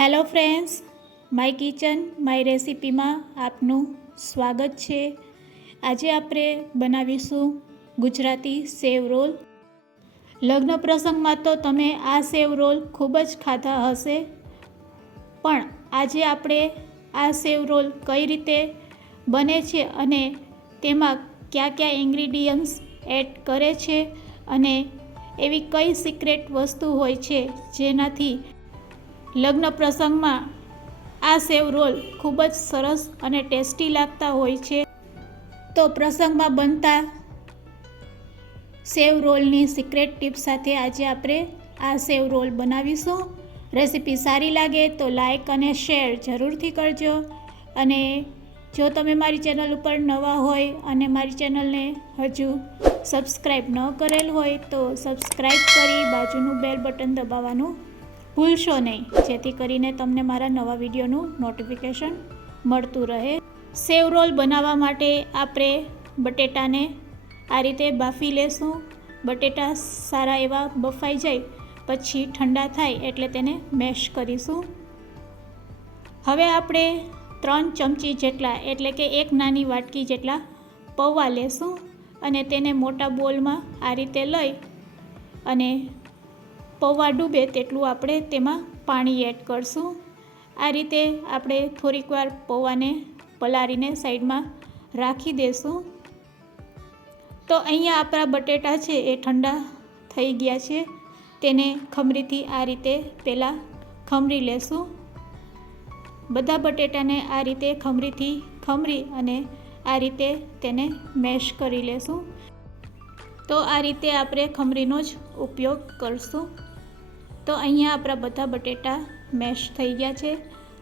Hello friends, my kitchen, my રેસિપીમાં આપનું સ્વાગત છે. આજે આપણે બનાવીશું ગુજરાતી સેવ રોલ. લગ્ન પ્રસંગમાં તો તમે આ સેવ રોલ ખૂબ જ ખાધા હશે, પણ આજે આપણે આ સેવ રોલ કઈ રીતે બને છે અને તેમાં કયા કયા ઇન્ગ્રીડિયન્ટ્સ એડ કરે છે અને એવી કઈ સિક્રેટ વસ્તુ હોય છે જેનાથી લગ્ન પ્રસંગમાં આ સેવ રોલ ખૂબ જ સરસ અને ટેસ્ટી લાગતા હોય છે. તો પ્રસંગમાં બનતા સેવ રોલની સિક્રેટ ટીપ સાથે આજે આપણે આ સેવ રોલ બનાવીશું. રેસીપી સારી લાગે તો લાઈક અને શેર જરૂરથી કરજો. અને જો તમે મારી ચેનલ ઉપર નવા હોય અને મારી ચેનલને હજુ સબસ્ક્રાઈબ ન કરેલ હોય તો સબસ્ક્રાઈબ કરી બાજુનું બેલ બટન દબાવવાનું ભૂલશો નહીં. જેથી કરીને તમને મારા નવા વિડીયોનું નોટિફિકેશન મળતું રહે. સેવ રોલ બનાવવા માટે આપણે બટેટાને આ રીતે બાફી લેશું. બટેટા સારા એવા બફાઈ જાય, પછી ઠંડા થાય એટલે તેને મેશ કરીશું. હવે આપણે ત્રણ ચમચી જેટલા, એટલે કે એક નાની વાટકી જેટલા પૌવા લેશું અને તેને મોટા બોલમાં આ રીતે લઈ અને પૌવા ડૂબે તેટલું આપણે તેમાં પાણી એડ કરશું. આ રીતે આપણે થોડીક વાર પૌવાને પલાળીને સાઈડમાં રાખી દેશું. તો અહીંયા આપણા બટેટા છે એ ઠંડા થઈ ગયા છે. તેને ખમરીથી આ રીતે પહેલાં ખમરી લેશું. બધા બટેટાને આ રીતે ખમરીથી ખમરી અને આ રીતે તેને મેશ કરી લેશું. તો આ રીતે આપણે ખમરીનો જ ઉપયોગ કરશું. તો અહીંયા આપણા બધા બટેટા મેશ થઈ ગયા છે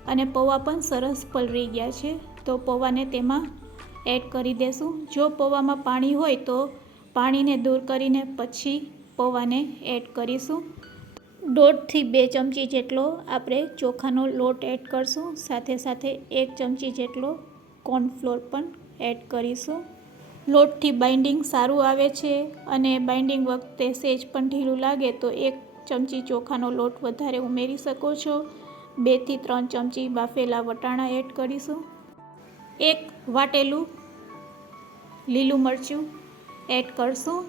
અને પૌવા પણ સરસ પલળી ગયા છે. તો પૌવાને તેમાં એડ કરી દેશું. જો પૌવામાં પાણી હોય તો પાણીને દૂર કરીને પછી પૌવાને એડ કરીશું. દોઢથી બે ચમચી જેટલો આપણે ચોખાનો લોટ એડ કરશું. સાથે સાથે એક ચમચી જેટલો કોર્નફ્લોર પણ એડ કરીશું. લોટથી બાઇન્ડિંગ સારું આવે છે અને બાઇન્ડિંગ વખતે સેજ પણ ઢીલું લાગે તો એક ચમચી ચોખાનો લોટ વધારે ઉમેરી શકો છો. બેથી ત્રણ ચમચી બાફેલા વટાણા એડ કરીશું. એક વાટેલું લીલું મરચું એડ કરશું.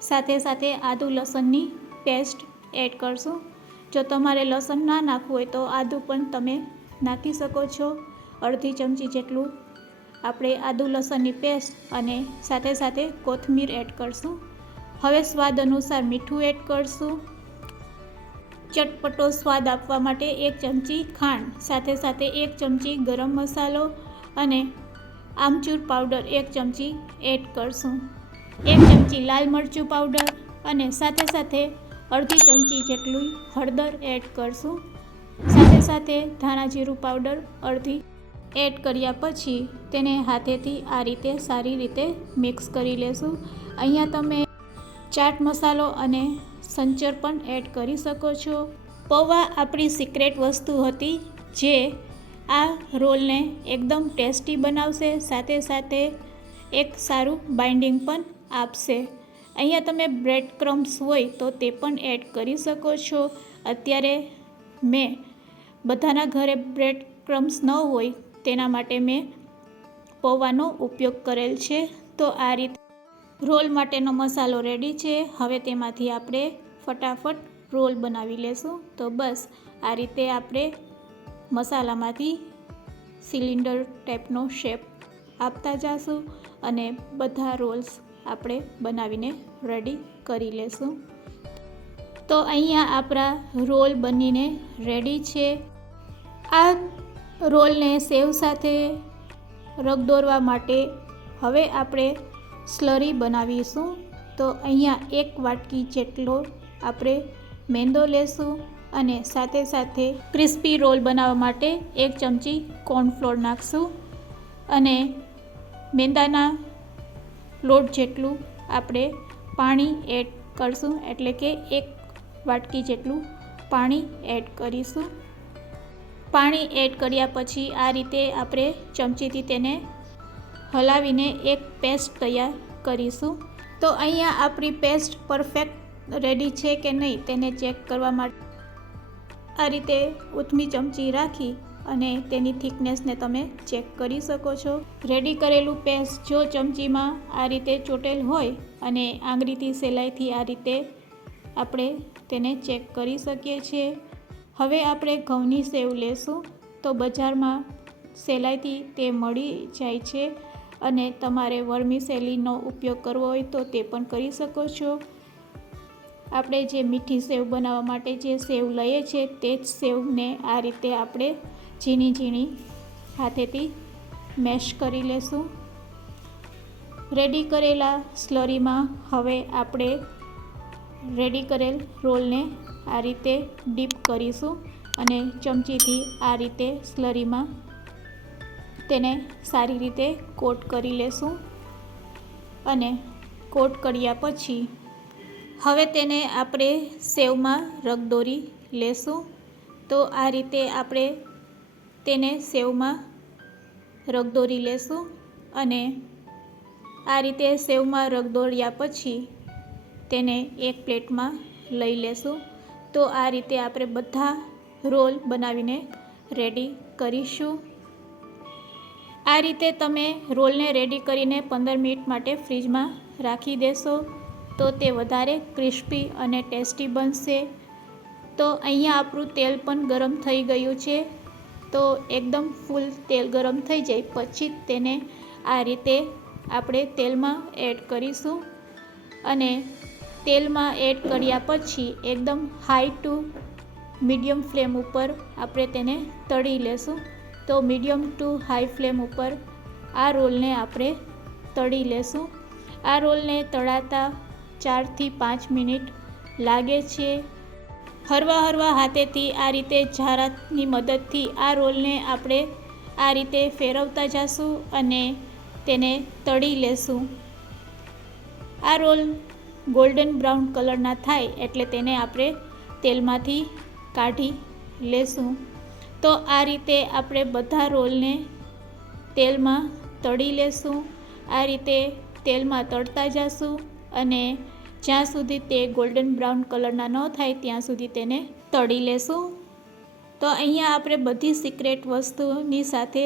સાથે સાથે આદુ લસણની પેસ્ટ એડ કરશું. જો તમારે લસણ ના નાખવું હોય તો આદું પણ તમે નાખી શકો છો. અડધી ચમચી જેટલું આપણે આદુ લસણની પેસ્ટ અને સાથે સાથે કોથમીર એડ કરશું. હવે સ્વાદ અનુસાર મીઠું એડ કરશું. ચટપટો સ્વાદ આપવા માટે એક ચમચી ખાંડ, સાથે સાથે એક ચમચી ગરમ મસાલો અને આમચૂર પાવડર એક ચમચી એડ કરશું. એક ચમચી લાલ મરચું પાવડર અને સાથે સાથે અડધી ચમચી જેટલું હળદર એડ કરશું. સાથે સાથે ધાણા જીરું પાવડર અડધી એડ કર્યા પછી તેને હાથેથી આ રીતે સારી રીતે મિક્સ કરી લેશું. અહીંયા તમે ચાટ મસાલો અને સંચર પણ એડ કરી શકો છો. પૌવા આપણી સિક્રેટ વસ્તુ હતી જે આ રોલને એકદમ ટેસ્ટી બનાવશે, સાથે સાથે એક સારું બાઇન્ડિંગ પણ આપશે. અહીંયા તમે બ્રેડ ક્રમ્સ હોય તો તે પણ એડ કરી શકો છો. અત્યારે મેં બધાના ઘરે બ્રેડ ક્રમ્સ ન હોય, તેના માટે મેં પૌવાનો ઉપયોગ કરેલ છે. તો આ રીતે રોલ માટેનો મસાલો રેડી છે. હવે તેમાંથી આપણે ફટાફટ રોલ બનાવી લેશું. તો બસ, આ રીતે આપણે મસાલામાંથી સિલિન્ડર ટાઈપનો શેપ આપતા જાશું અને બધા રોલ્સ આપણે બનાવીને રેડી કરી લેશું. તો અહીંયા આપણા રોલ બનીને રેડી છે. આ રોલને સેવ સાથે રગદોરવા માટે હવે આપણે સ્લરી બનાવીશું. તો અહીંયા એક વાટકી જેટલો આપણે મેંદો લેશું અને સાથે સાથે ક્રિસ્પી રોલ બનાવવા માટે એક ચમચી કોર્નફ્લોર નાખશું. અને મેંદાના લોટ જેટલું આપણે પાણી એડ કરશું, એટલે કે એક વાટકી જેટલું પાણી એડ કરીશું. પાણી એડ કર્યા પછી આ રીતે આપણે ચમચીથી તેને હલાવીને એક પેસ્ટ તૈયાર કરીશું. તો અહીંયા આપણી પેસ્ટ પરફેક્ટ રેડી છે કે નહીં તેને ચેક કરવા માટે આ રીતે ઉથમી ચમચી રાખી અને તેની થિકનેસને તમે ચેક કરી શકો છો. રેડી કરેલું પેસ્ટ જો ચમચીમાં આ રીતે ચોટેલ હોય અને આંગળીથી સેલાઈથી આ રીતે આપણે તેને ચેક કરી શકીએ છીએ. હવે આપણે ઘઉંની સેવ લેશું. તો બજારમાં સેલાઈથી તે મળી જાય છે. અને તમારે વર્મી શૈલીનો ઉપયોગ કરવો હોય તો તે પણ કરી શકો છો. આપણે જે મીઠી સેવ બનાવવા માટે જે સેવ લઈએ છીએ તે જ સેવને આ રીતે આપણે ઝીણી ઝીણી હાથેથી મેશ કરી લેશું. રેડી કરેલા સ્લરીમાં હવે આપણે રેડી કરેલ રોલને આ રીતે ડીપ કરીશું અને ચમચીથી આ રીતે સ્લરીમાં તેને સારી રીતે કોટ કરી લેશું અને કોટ કર્યા પછી હવે તેને આપણે સેવમાં રગદોરી લેશું. તો આ રીતે આપણે તેને સેવમાં રગદોરી લેશું અને આ રીતે સેવમાં રગદોળ્યા પછી તેને એક પ્લેટમાં લઈ લેશું. તો આ રીતે આપણે બધા રોલ બનાવીને રેડી કરીશું. આ રીતે તમે રોલને રેડી કરીને પંદર મિનિટ માટે ફ્રીજમાં રાખી દેશો. તો તે વધારે ક્રિસ્પી અને ટેસ્ટી બનશે. તો અહીંયા આપણું તેલ પણ ગરમ થઈ ગયું છે. તો એકદમ ફૂલ તેલ ગરમ થઈ જાય. પછી તેને આ રીતે આપણે તેલમાં એડ કરીશું. અને તેલમાં એડ કર્યા પછી એકદમ હાઈ ટુ મીડિયમ ફ્લેમ ઉપર આપણે તેને તળી લેશું. તો મીડિયમ ટુ હાઈ ફ્લેમ ઉપર આ રોલને આપણે તળી લેશું. આ રોલને તળાતા ચારથી પાંચ મિનિટ લાગે છે. હરવા હરવા હાથેથી આ રીતે જારાની મદદથી આ રોલને આપણે આ રીતે ફેરવતા જશું અને તેને તળી લેશું. આ રોલ ગોલ્ડન બ્રાઉન કલરના થાય એટલે તેને આપણે તેલમાંથી કાઢી લેશું. તો આ રીતે આપણે બધા રોલને તેલમાં તળી લેશું. આ રીતે તેલમાં તળતા જશું અને જ્યાં સુધી તે ગોલ્ડન બ્રાઉન કલરના ન થાય ત્યાં સુધી તેને તળી લેશું. તો અહીંયા આપણે બધી સિક્રેટ વસ્તુની સાથે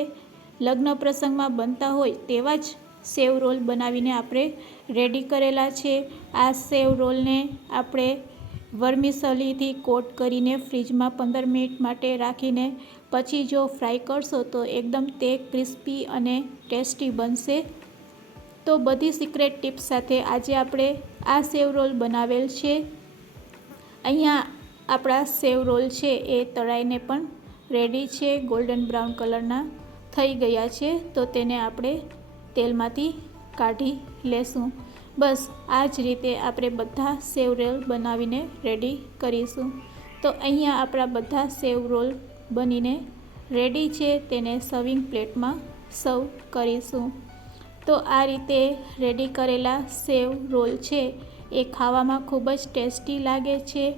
લગ્ન પ્રસંગમાં બનતા હોય તેવા જ સેવ રોલ બનાવીને આપણે રેડી કરેલા છે. આ સેવ રોલને આપણે વર્મિસલીથી કોટ કરીને ફ્રીજમાં પંદર મિનિટ માટે રાખીને, પછી જો ફ્રાય કરશો તો એકદમ તે ક્રિસ્પી અને ટેસ્ટી બનશે. તો બધી સિક્રેટ ટિપ્સ સાથે આજે આપણે આ સેવ રોલ બનાવેલ છે. અહીંયા આપણા સેવ રોલ છે એ તળાઈને પણ રેડી છે, ગોલ્ડન બ્રાઉન કલરના થઈ ગયા છે. તો તેને આપણે તેલમાંથી કાઢી લેશું. બસ, આ જ રીતે આપણે બધા સેવ રોલ બનાવીને રેડી કરીશું. તો અહીંયા આપણા બધા સેવ રોલ બનીને રેડી છે, તેને સર્વિંગ પ્લેટમાં સર્વ કરીશું. તો આ રીતે રેડી કરેલા સેવ રોલ છે, એ ખાવામાં ખૂબ જ ટેસ્ટી લાગે છે.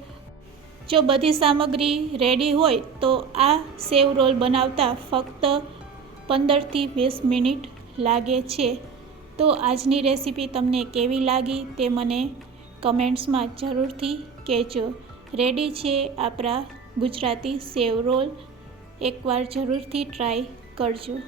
જો બધી સામગ્રી રેડી હોય, તો આ સેવ રોલ બનાવતા ફક્ત પંદરથી વીસ મિનિટ લાગે છે. તો આજની રેસીપી તમને કેવી લાગી તે મને કમેન્ટ્સમાં જરૂરથી કહેજો. રેડી છે આપણા ગુજરાતી સેવ રોલ. એકવાર જરૂરથી ટ્રાય કરજો.